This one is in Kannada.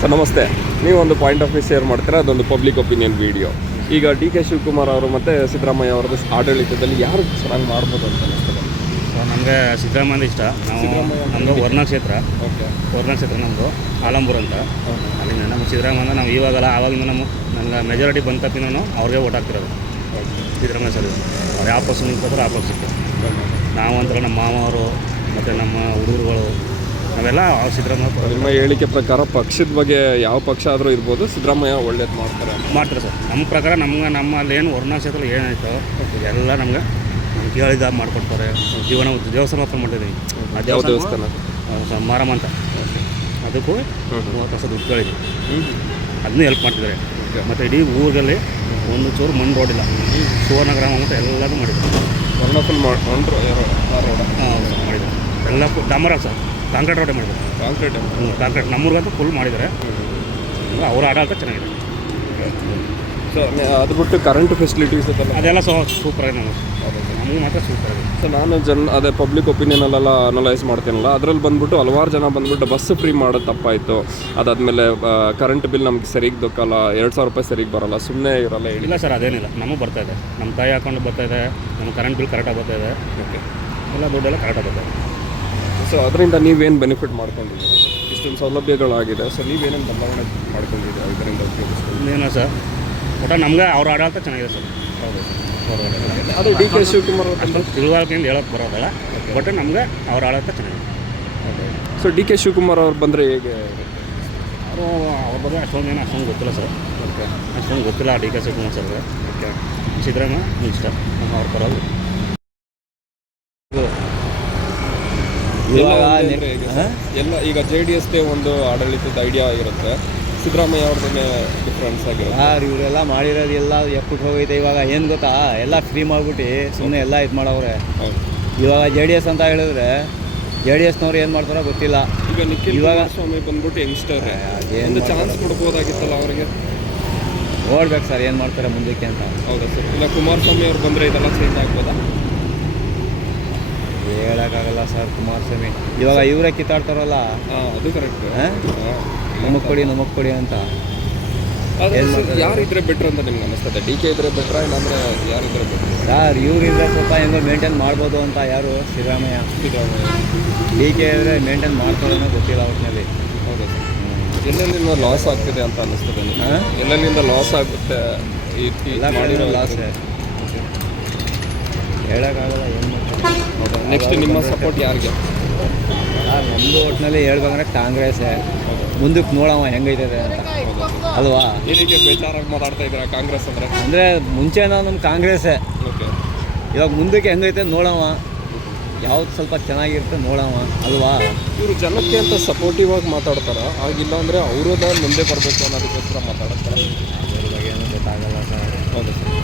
ಸರ್ ನಮಸ್ತೆ. ನೀವೊಂದು ಪಾಯಿಂಟ್ ಆಫ್ ವ್ಯೂ ಶೇರ್ ಮಾಡ್ತೀರಾ, ಅದೊಂದು ಪಬ್ಲಿಕ್ ಒಪಿನಿಯನ್ ವಿಡಿಯೋ. ಈಗ ಡಿ ಕೆ ಶಿವಕುಮಾರ್ ಅವರು ಮತ್ತು ಸಿದ್ದರಾಮಯ್ಯ ಅವರದ್ದು ಆಡಳಿತದಲ್ಲಿ ಯಾರು ಚೆನ್ನಾಗಿ ಮಾಡ್ಬೋದು ಅಂತ ಅನಿಸ್ತದೆ? ನಮಗೆ ಸಿದ್ದರಾಮಯ್ಯ ಇಷ್ಟ. ನಮ್ಮದು ವರ್ಣ ಕ್ಷೇತ್ರ. ವರ್ಣ ಕ್ಷೇತ್ರ ನಮ್ಮದು ಆಲಂಬೂರು ಅಂತ. ಅಲ್ಲಿಂದ ನಮ್ಮ ಸಿದ್ದರಾಮಯ್ಯ ನಾವು ಇವಾಗಲ್ಲ, ಆವಾಗಿಂದ ನಮ್ಗೆ ಮೆಜಾರಿಟಿ ಬಂದ ತಪ್ಪಿನೂ ಅವ್ರಿಗೆ ಓಟ್ ಹಾಕ್ತಿರೋದು ಸಿದ್ದರಾಮಯ್ಯ ಸರ್. ಅವ್ರು ಯಾವ ಪಕ್ಷ ನಿಂತ್ಕೋತಾರೆ ಆ ಪಕ್ಷಕ್ಕೆ. ನಾವಂತರ ನಮ್ಮ ಮಾಮವರು ಮತ್ತು ನಮ್ಮ ಹುಡುಗರುಗಳು ನಾವೆಲ್ಲ ಸಿದ್ದರಾಮಯ್ಯ. ನಿಮ್ಮ ಹೇಳಿಕೆ ಪ್ರಕಾರ ಪಕ್ಷದ ಬಗ್ಗೆ ಯಾವ ಪಕ್ಷ ಆದರೂ ಇರ್ಬೋದು, ಸಿದ್ದರಾಮಯ್ಯ ಒಳ್ಳೇದು ಮಾಡ್ತಾರೆ ಸರ್. ನಮ್ಮ ಪ್ರಕಾರ ನಮ್ಮಲ್ಲಿ ಏನು ವರ್ಣ ಕ್ಷೇತ್ರ ಏನಾಯಿತು ಎಲ್ಲ ನಮ್ಗೆ ಕೇಳಿದ ಮಾಡಿಕೊಡ್ತಾರೆ. ದೇವಸ್ಥಾನ ಓಪನ್ ಮಾಡಿದ್ದೀವಿ. ಯಾವ ದೇವಸ್ಥಾನ? ಮಾರಮ್ಮ ಅಂತ. ಅದಕ್ಕೂ ಹೊಸ ದುಡ್ಡು ಕೇಳಿದ್ವಿ, ಅದನ್ನೂ ಹೆಲ್ಪ್ ಮಾಡ್ತಿದ್ದಾರೆ. ಮತ್ತು ಇಡೀ ಊರಲ್ಲಿ ಒಂದು ಚೂರು ಮಣ್ಣು ರೋಡ್ ಇಲ್ಲ. ಸುವರ್ಣ ಗ್ರಾಮ ಮತ್ತು ಎಲ್ಲದೂ ಮಾಡಿದ್ದಾರೆ. ವರ್ಣ ಫುಲ್ ಮಾಡಿದ್ರು. ಮಾಡಿದ್ದಾರೆ ಎಲ್ಲ ಡಾಮರ ಸರ್, ಕಾಂಕ್ರೀಟ್ ರೋಡೇ ಮಾಡಿದ್ದಾರೆ. ಕಾಂಕ್ರೀಟ್ ನಮ್ಮೂರಿಗಂತೂ ಫುಲ್ ಮಾಡಿದ್ದಾರೆ. ಅವರ ಆಡಳಿತ ಚೆನ್ನಾಗಿದೆ. ಸೊ ಅದು ಬಿಟ್ಟು ಕರೆಂಟ್ ಫೆಸಿಲಿಟೀಸ್ ಅದೆಲ್ಲ ಸೂಪರಾಗಿದೆ. ನಮಗೆ ಮಾತ್ರ ಸೂಪರ್ ಆಗಿದೆ. ಸೊ ನಾನು ಅದೇ ಪಬ್ಲಿಕ್ ಒಪಿನಿಯನಲ್ಲೆಲ್ಲ ಅನಲೈಸ್ ಮಾಡ್ತೀನಲ್ಲ, ಅದರಲ್ಲಿ ಬಂದ್ಬಿಟ್ಟು ಹಲವಾರು ಜನ ಬಂದ್ಬಿಟ್ಟು ಬಸ್ ಫ್ರೀ ಮಾಡೋದು ತಪ್ಪಾಯಿತು. ಅದಾದಮೇಲೆ ಕರೆಂಟ್ ಬಿಲ್ ನಮ್ಗೆ ಸರಿಗೆ ದೊಕ್ಕಲ್ಲ, 2,000 ರೂಪಾಯಿ ಸರಿಗೆ ಬರೋಲ್ಲ, ಸುಮ್ಮನೆ ಇರಲ್ಲ. ಇಲ್ಲ ಸರ್, ಅದೇನಿಲ್ಲ. ನಮಗೆ ಬರ್ತಾಯಿದೆ. ನಮ್ಮ ತಾಯಿ ಅಕೌಂಟ್ ಬರ್ತಾಯಿದೆ. ನಮ್ಮ ಕರೆಂಟ್ ಬಿಲ್ ಕರೆಕ್ಟಾಗಿ ಬರ್ತಾಯಿದೆ. ಎಲ್ಲ ದುಡ್ಡೆಲ್ಲ ಕರೆಕ್ಟಾಗಿ ಬರ್ತಾಯಿದೆ. ಸೊ ಅದರಿಂದ ನೀವೇನು ಬೆನಿಫಿಟ್ ಮಾಡ್ಕೊಂಡಿದ್ದೀರಿ? ಇಷ್ಟೊಂದು ಸೌಲಭ್ಯಗಳಾಗಿದೆ. ಸೊ ನೀವೇನೇನು ಬದಲಾವಣೆ ಮಾಡ್ಕೊಂಡಿದ್ದೀರಾ ಇದರಿಂದ ಉಪಯೋಗಿಸ್ಕೊಂಡು? ಏನೋ ಸರ್, ಒಟ್ಟು ನಮ್ಗೆ ಅವ್ರ ಆಡಳಿತ ಚೆನ್ನಾಗಿದೆ ಸರ್. ಹೌದು ಸರ್. ಅದು ಡಿ ಕೆ ಶಿವಕುಮಾರ್ ಅಷ್ಟೊಂದು ತಿಳುವಳಿಕೆಯಿಂದ ಹೇಳೋಕ್ಕೆ ಬರೋದಲ್ಲ, ಬಟ್ ನಮಗೆ ಅವ್ರ ಆಡಳಿತ ಚೆನ್ನಾಗಿದೆ. ಸೊ ಡಿ ಕೆ ಶಿವಕುಮಾರ್ ಅವ್ರು ಬಂದರೆ ಹೇಗೆ? ಅವ್ರ ಬಗ್ಗೆ ಅಷ್ಟೊಂದು ಗೊತ್ತಿಲ್ಲ ಸರ್. ಅಷ್ಟೊಂದು ಗೊತ್ತಿಲ್ಲ ಡಿ ಕೆ ಶಿವಕುಮಾರ್ ಸರ್ಗೆ. ಸಿದ್ದರಾಮಯ್ಯ ಇಷ್ಟ. ನಮ್ಮ ಅವ್ರ ಪರವಾಗಿ ಎಲ್ಲ ಈಗ JDSಗೆ ಒಂದು ಆಡಳಿತದ ಐಡಿಯಾ ಇರುತ್ತೆ, ಸಿದ್ದರಾಮಯ್ಯ ಅವ್ರದ್ದೇ ಡಿಫ್ರೆನ್ಸ್ ಆಗಿರುತ್ತೆ. ಇವರೆಲ್ಲ ಮಾಡಿರೋದು ಎಲ್ಲ ಎಪ್ಪಟ್ಟು ಹೋಗೈತೆ. ಇವಾಗ ಏನು ಗೊತ್ತಾ, ಎಲ್ಲ ಫ್ರೀ ಮಾಡಿಬಿಟ್ಟು ಸುಮ್ಮನೆ ಎಲ್ಲ ಇದು ಮಾಡವ್ರೆ. ಇವಾಗ JDS ಅಂತ ಹೇಳಿದ್ರೆ JDSನವ್ರು ಏನು ಮಾಡ್ತಾರೋ ಗೊತ್ತಿಲ್ಲ. ಈಗ ನಿಖಿಲ್ ಕುಮಾರಸ್ವಾಮಿ ಬಂದ್ಬಿಟ್ಟು ಯಂಗ್ಸ್ಟರ್, ಒಂದು ಚಾನ್ಸ್ ಕೊಡ್ಬೋದಾಗಿತ್ತಲ್ಲ ಅವರಿಗೆ. ನೋಡ್ಬೇಕು ಸರ್ ಏನು ಮಾಡ್ತಾರೆ ಮುಂದಕ್ಕೆ ಅಂತ. ಹೌದಾ ಸರ್? ಇಲ್ಲ ಕುಮಾರಸ್ವಾಮಿ ಅವ್ರು ಬಂದರೆ ಇದೆಲ್ಲ ಚೇಂಜ್ ಆಗ್ಬೋದಾ? ಹೇಳೋಕ್ಕಾಗಲ್ಲ ಸರ್. ಕುಮಾರಸ್ವಾಮಿ ಇವಾಗ ಇವರೇ ಕಿತ್ತಾಡ್ತಾರಲ್ಲ. ಅದು ಕರೆಕ್ಟ್. ನಮಗ್ ಕೊಡಿ ಅಂತ. ಯಾರಿದ್ರೆ ಬೆಟ್ರ್ ಅಂತ ನಿಮ್ಗೆ ಅನಿಸ್ತದೆ? ಡಿ ಕೆ ಇದ್ರೆ ಬೆಟ್ರಾ, ಇಲ್ಲಾಂದರೆ ಯಾರಿದ್ರೆ ಬೆಟ್ರ್? ಸರ್ ಇವರಿದ್ರೆ ಸ್ವಲ್ಪ ಹೆಂಗೋ ಮೇಂಟೈನ್ ಮಾಡ್ಬೋದು ಅಂತ. ಯಾರು? ಸಿದ್ದರಾಮಯ್ಯ. ಡಿ ಕೆ ಇದ್ರೆ ಮೇಂಟೈನ್ ಮಾಡ್ಕೊಳ್ಳೋಣ ಗೊತ್ತಿಲ್ಲ ಒಟ್ಟಿನಲ್ಲಿ. ಹೌದಾ ಸರ್? ಎಲ್ಲೆಲ್ಲಿಂದ ಲಾಸ್ ಆಗ್ತಿದೆ ಅಂತ ಅನ್ನಿಸ್ತದೆ ನಿಮಗೆ? ಎಲ್ಲೆಲ್ಲಿಂದ ಲಾಸ್ ಆಗುತ್ತೆ ಎಲ್ಲ ಮಾಡಿರೋ ಲಾಸ್ ಹೇಳೋಕ್ಕಾಗಲ್ಲ. ಏನು ಮಾಡ್ತಾರೆ? ನೆಕ್ಸ್ಟ್ ನಿಮ್ಮ ಸಪೋರ್ಟ್ ಯಾರಿಗೆ? ನಮ್ಮದು ಒಟ್ಟಿನಲ್ಲಿ ಹೇಳ್ಬೇಕಂದ್ರೆ ಕಾಂಗ್ರೆಸ್ಸೇ. ಮುಂದಕ್ಕೆ ನೋಡೋಣ ಹೆಂಗೈತದೆ ಅಂತ, ಅಲ್ವಾ? ಏನಕ್ಕೆ ಬೇಜಾರಾಗಿ ಮಾತಾಡ್ತಾ ಇದ್ದೀರಾ ಕಾಂಗ್ರೆಸ್ ಅಂದರೆ ಮುಂಚೆ ನಮ್ಮ ಕಾಂಗ್ರೆಸ್ಸೇ. ಇವಾಗ ಮುಂದಕ್ಕೆ ಹೆಂಗೈತೆ ನೋಡೋಣ, ಯಾವ್ದು ಸ್ವಲ್ಪ ಚೆನ್ನಾಗಿರುತ್ತೆ ನೋಡೋಣ, ಅಲ್ವಾ? ಇವರು ಜನಕ್ಕೆ ಅಂತ ಸಪೋರ್ಟಿವ್ ಆಗಿ ಮಾತಾಡ್ತಾರ, ಆಗಿಲ್ಲ ಅಂದರೆ ಅವರದೇ ಮುಂದೆ ಬರಬೇಕು ಅನ್ನೋದಕ್ಕೋಸ್ಕರ ಮಾತಾಡ್ತಾರೆ. ಅದ್ರ ಬಗ್ಗೆ ಏನೂ ಗೊತ್ತಾಗಲ್ಲ ಸರ್. ಹೌದು ಸರ್.